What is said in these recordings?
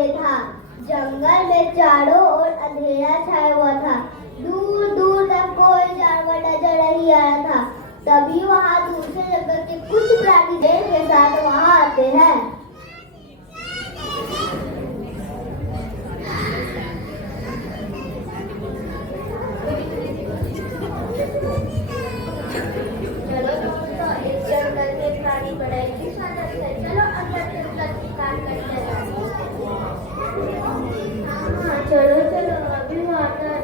ओढ़े था। जंगल में चारों ओर अंधेरा छाया हुआ था। दूर दूर तक कोई जानवर नजर नहीं आ रहा था। तभी वहाँ दूसरे जंगल के कुछ प्राणी देर के साथ वहाँ आते हैं। चलो दोस्तों, इस जंगल में प्राणी बड़े ही शानदार है। चलो अंदर चलकर शिकार करते हैं। चलो चलो, अभी वो आता है।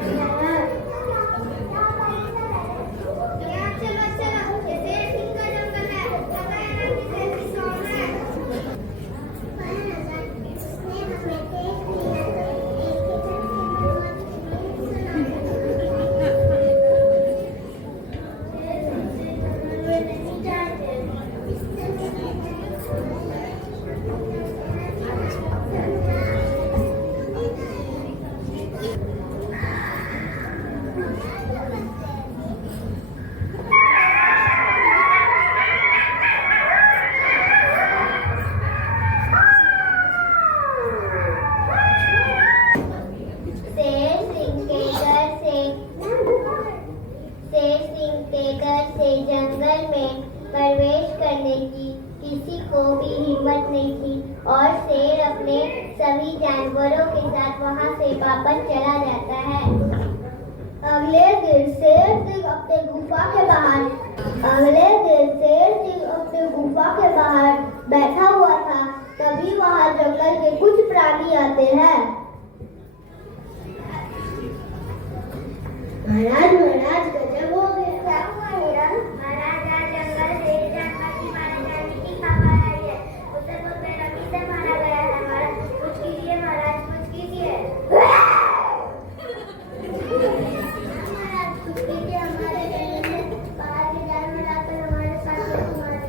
जंगल में प्रवेश करने की किसी को भी हिम्मत नहीं थी और शेर अपने सभी जानवरों के साथ वहां से वापस चला जाता है। अगले दिन शेर सिंह अपने गुफा के बाहर बैठा हुआ था। तभी वहां जंगल के कुछ प्राणी आते हैं। महाराज गजब हो गया। क्या हुआ हिरण? महाराज, आज जंगल से एक जानवर की मारे जाने की खबर आई है। उसे बहुत बेरहमी से मारा गया है। महाराज कुछ कीजिए, महाराज कुछ कीजिए। महाराज कुछ कीजिए, हमारे जंगल में बाहर के जानवर आकर हमारे साथ मारे।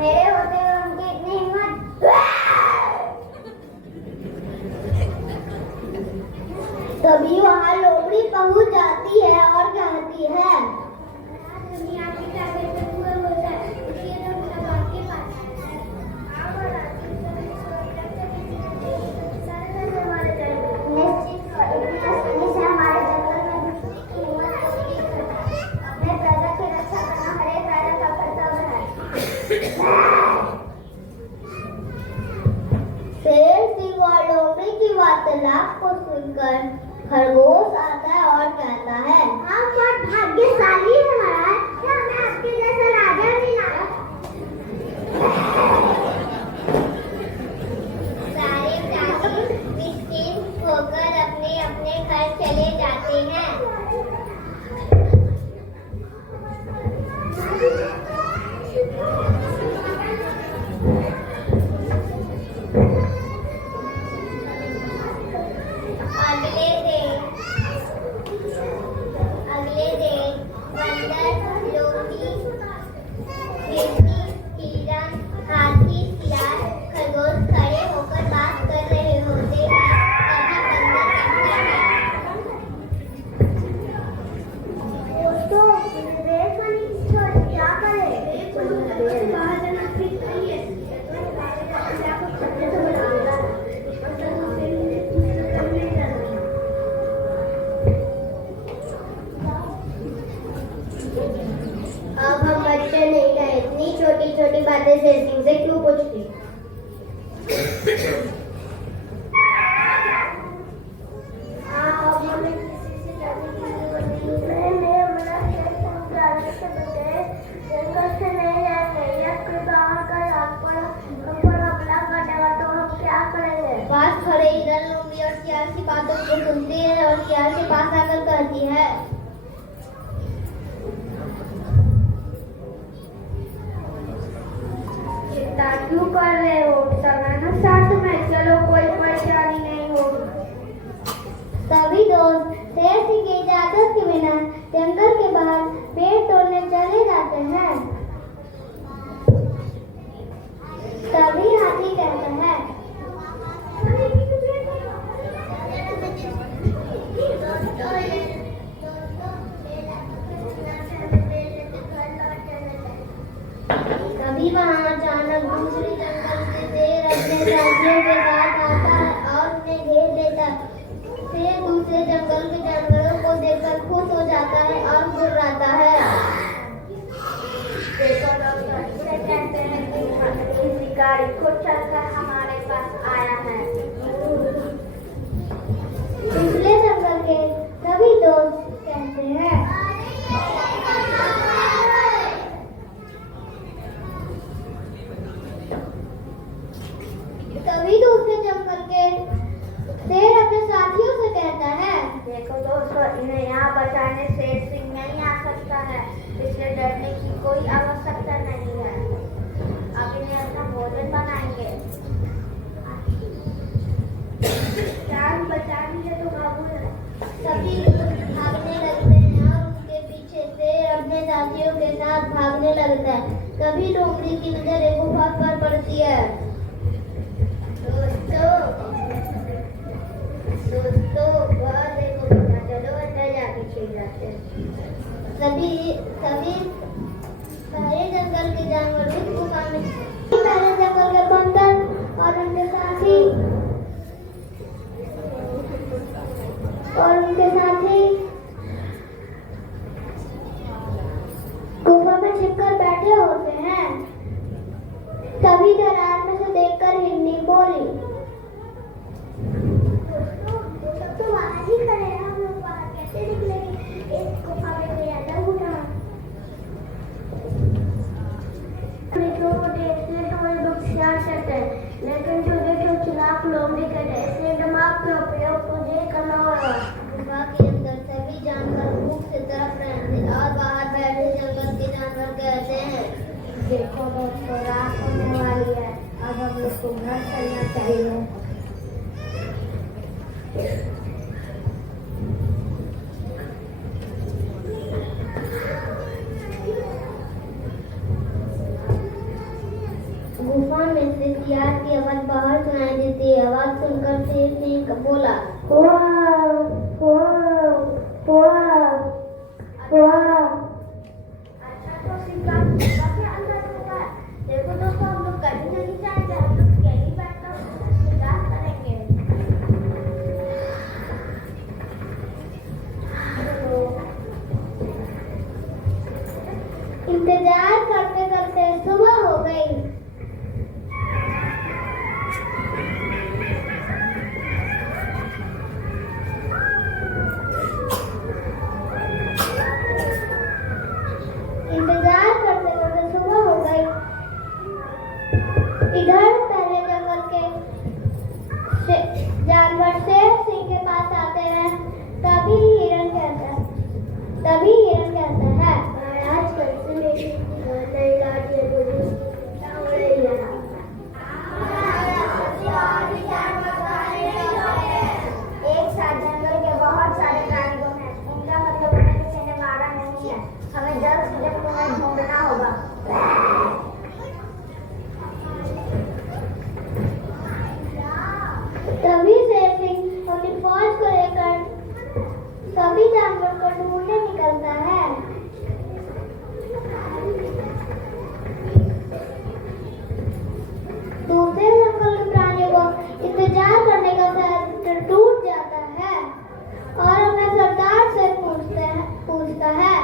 मेरे होते हुए उनकी इतनी हिम्मत। तभी वहाँ लोमड़ी पहुँच जाती है और कहती है, शेर सिंह और लोमड़ी की वार्तालाप को सुनकर खरगोश आता है और कहता है, आप बहुत भाग्यशाली हैं महाराज, क्या हमें आपके जैसा राजा मिला। सारे प्राणी निश्चिंत होकर अपने अपने घर चले जाते हैं। अगले दिन बंदर, लोमड़ी, हिरण, हाथी, शियाल, खरगोश खड़े होकर बात कर रहे होते हैं। तभी बंदर कहता है, दोस्तों क्या करें? बाहर जाना ठीक नहीं है। अब हम बच्चे नहीं रहे, इतनी छोटी छोटी बातें शेर सिंह से क्यों पूछती? जंगल से नहीं जाएंगे, या बाहर का हम पर हमला करेगा तो हम क्या करेंगे? पास खड़े इधर लोमड़ी और शियाल की बातों को सुनती है और शियाल के पास आकर कहती है, चिंता क्यों कर रहे हो? समय ना साथ में, चलो कोई परेशानी नहीं होगी। तभी दोस्त शेर सिंह की इजाजत के बिना जंगल के बाहर पेड़ तोड़ने चले जाते हैं। तभी हाथी कहता है, साथियों के साथ भागने लगता है। तभी लोमड़ी की नजर एक गुफा पर पड़ती है। दोस्तों बहुत देखो बेटा, चलो अंदर जाके खेल जाते हैं। सभी सारे जंगल के जानवर इस गुफा में, सारे जंगल के बंदर और उनके साथी गुफा में छिपकर बैठे होते हैं। तभी दरार में से देखकर हिरनी बोली, सब तो वहां ही खड़े हैं, हम लोग बाहर कैसे निकलेंगे? इस गुफा में कोई अंदर घुसा लेकिन जो देखो चुनाव लोमड़ी कहते हैं, इसलिए दिमाग का उपयोग तुझे करना होगा। गुफा के अंदर सभी जानवर भूख से तड़प रहे थे और बाहर बैठे जंगल के जानवर कहते हैं, देखो दोस्तों, रात होने वाली है, अब हम लोग को घर चलना चाहिए। गुफा में से सियार की आवाज बाहर सुनाई देती है। आवाज सुनकर शेर सिंह बोला, अच्छा तो शिकार गुफा के अंदर होगा। देखो दोस्तों, हम लोग कहीं नहीं जाएंगे, हम लोग यहीं बैठकर शिकार करेंगे। इंतजार करते करते सुबह हो गई। इधर पहले जंगल के जानवर शेर सिंह के पास आते हैं। तभी हिरन कहता है, महाराज कल से मेरी नई लाठी एक साथ जंगल के बहुत सारे जानवर हैं, उनका मतलब उन्हें किसी ने मारा नहीं है। हमें जल्द से जल्द उन्हें ढूंढना होगा। तभी शेर सिंह अपनी फौज को लेकर सभी जानवर को ढूंढने निकलता है। दूसरे जंगल के प्राणियों को इंतजार करने का साहस टूट जाता है और अपने सरदार से पूछता है,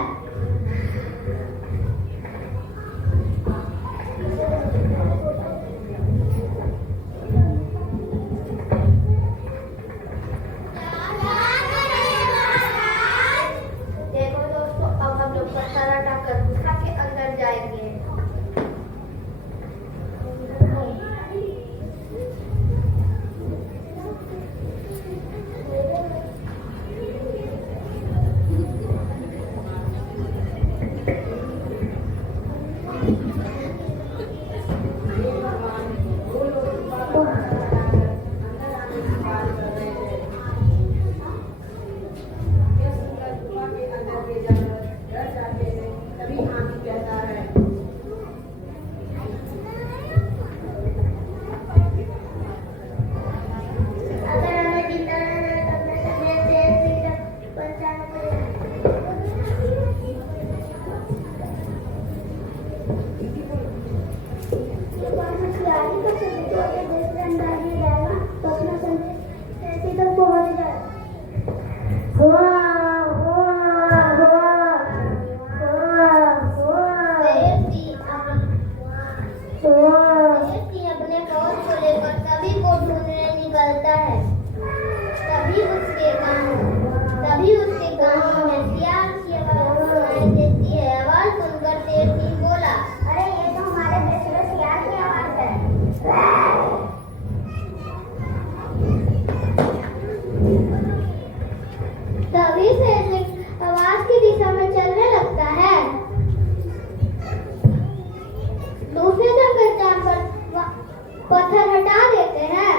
पत्थर हटा देते हैं।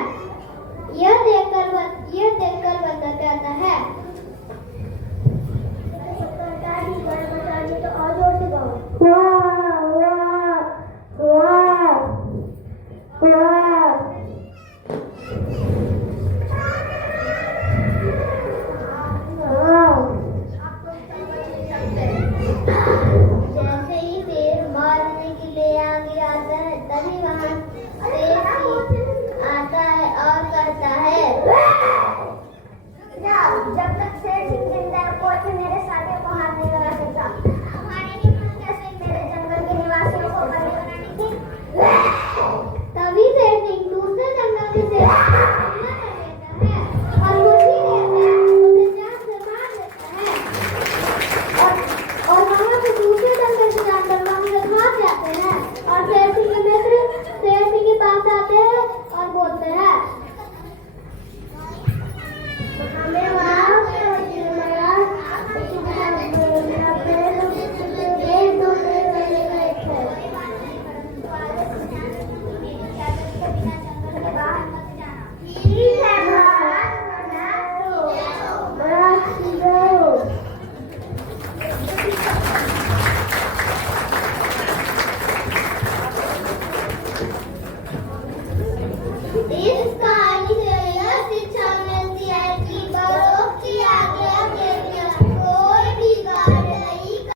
यह देखकर बंदर कहता है, तो और जोर से इसका